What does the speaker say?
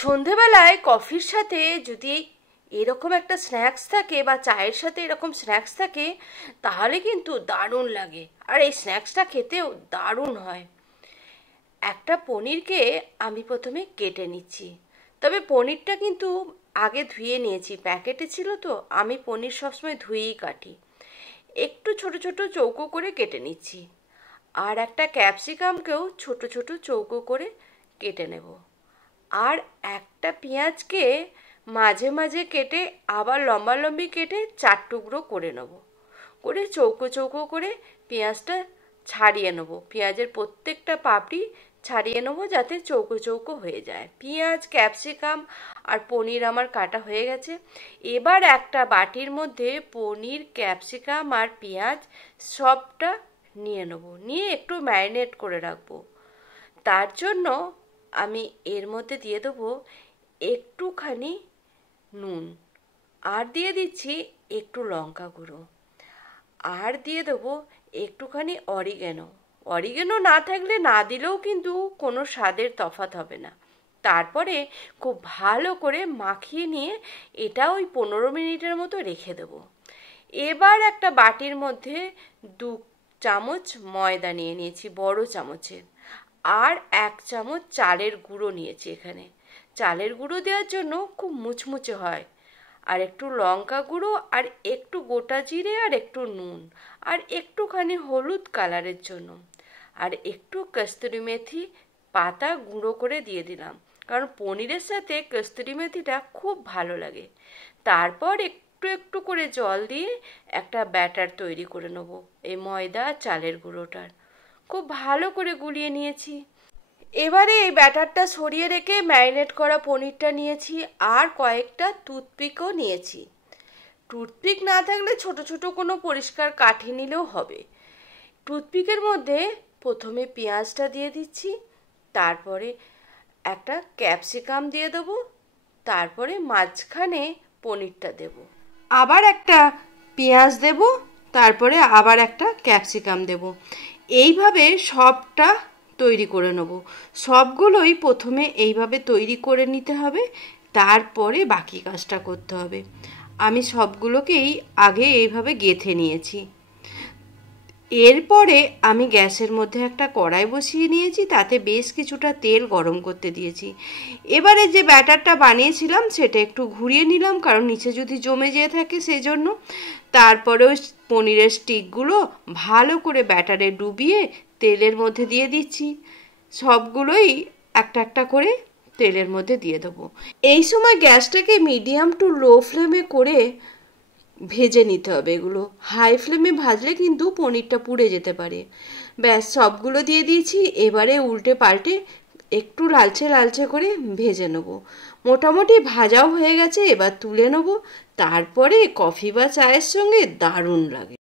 সন্ধেবেলায় কফির সাথে যদি এরকম একটা স্ন্যাক্স থাকে বা চায়ের সাথে এরকম স্ন্যাক্স থাকে তাহলে কিন্তু দারুণ লাগে, আর এই স্ন্যাক্সটা খেতেও দারুণ হয়। একটা পনিরকে আমি প্রথমে কেটে নিচ্ছি, তবে পনিরটা কিন্তু আগে ধুয়ে নিয়েছি, প্যাকেটে ছিল তো। আমি পনির সবসময় ধুয়েই কাটি। একটু ছোট ছোট চৌকো করে কেটে নিচ্ছি, আর একটা ক্যাপসিকামকেও ছোট ছোট চৌকো করে কেটে নেব। আর একটা পেঁয়াজকে মাঝে মাঝে কেটে আবার লম্বালম্বি কেটে 4 টুকরো করে নেব, করে চৌকো চৌকো করে পেঁয়াজটা ছাড়িয়ে নেব। পেঁয়াজের প্রত্যেকটা পাপড়ি ছাড়িয়ে নেবো যাতে চৌকো চৌকো হয়ে যায়। পেঁয়াজ, ক্যাপসিকাম আর পনির আমার কাটা হয়ে গেছে। এবার একটা বাটির মধ্যে পনির, ক্যাপসিকাম আর পেঁয়াজ সবটা নিয়ে নেব, নিয়ে একটু ম্যারিনেট করে রাখবো। তার জন্য আমি এর মধ্যে দিয়ে দেবো একটুখানি নুন, আর দিয়ে দিচ্ছি একটু লঙ্কা গুঁড়ো, আর দিয়ে দেবো একটুখানি অরিগ্যানো। অরিগ্যানো না থাকলে না দিলেও কিন্তু কোনো স্বাদের তফাৎ হবে না। তারপরে খুব ভালো করে মাখিয়ে নিয়ে এটা ওই 15 মিনিটের মতো রেখে দেবো। এবার একটা বাটির মধ্যে 2 চামচ ময়দা নিয়ে নিয়েছি, বড় চামচের, আর 1 চামচ চালের গুঁড়ো নিয়েছি। এখানে চালের গুঁড়ো দেওয়ার জন্য খুব মুচমুচে হয়। আর একটু লঙ্কা গুঁড়ো, আর একটু গোটা জিরে, আর একটু নুন, আর একটুখানি হলুদ কালারের জন্য, আর একটু কস্তুরি মেথি পাতা গুঁড়ো করে দিয়ে দিলাম, কারণ পনিরের সাথে কস্তুরি মেথিটা খুব ভালো লাগে। তারপর একটু একটু করে জল দিয়ে একটা ব্যাটার তৈরি করে নেবো এই ময়দা চালের গুঁড়োটার। খুব ভালো করে গুলিয়ে নিয়েছি। এবারে এই ব্যাটারটা সরিয়ে রেখে ম্যারিনেট করা পনিরটা নিয়েছি, আর কয়েকটা টুথপিকও নিয়েছি। টুথপিক না থাকলে ছোট ছোট কোনো পরিষ্কার কাঠি নিলেও হবে। টুথপিকের মধ্যে প্রথমে পেঁয়াজটা দিয়ে দিচ্ছি, তারপরে একটা ক্যাপসিকাম দিয়ে দেবো, তারপরে মাঝখানে পনিরটা দেব, আবার একটা পেঁয়াজ দেব, তারপরে আবার একটা ক্যাপসিকাম দেব। এইভাবে সবটা তৈরি করে নেব। সবগুলোই প্রথমে এইভাবে তৈরি করে নিতে হবে, তারপরে বাকি কাজটা করতে হবে। আমি সবগুলোকেই আগে এইভাবে গেঁথে নিয়েছি। এরপরে আমি গ্যাসের মধ্যে একটা কড়াই বসিয়ে নিয়েছি, তাতে বেশ কিছুটা তেল গরম করতে দিয়েছি। এবারে যে ব্যাটারটা বানিয়েছিলাম সেটা একটু ঘুরিয়ে নিলাম, কারণ নিচে যদি জমে যেয়ে থাকে সেই জন্য। তারপরে ওই পনিরের স্টিকগুলো ভালো করে ব্যাটারে ডুবিয়ে তেলের মধ্যে দিয়ে দিচ্ছি। সবগুলোই একটা একটা করে তেলের মধ্যে দিয়ে দেবো। এই সময় গ্যাসটাকে মিডিয়াম টু লো ফ্লেমে করে ভেজে নিতে হবে। এগুলো হাই ফ্লেমে ভাজলে কিন্তু পনিরটা পুড়ে যেতে পারে। ব্যাস, সবগুলো দিয়ে দিয়েছি। এবারে উল্টে পাল্টে একটু লালচে লালচে করে ভেজে নেব। মোটামুটি ভাজাও হয়ে গেছে, এবার তুলে নেব। তারপরে কফি বা চায়ের সঙ্গে দারুণ লাগে।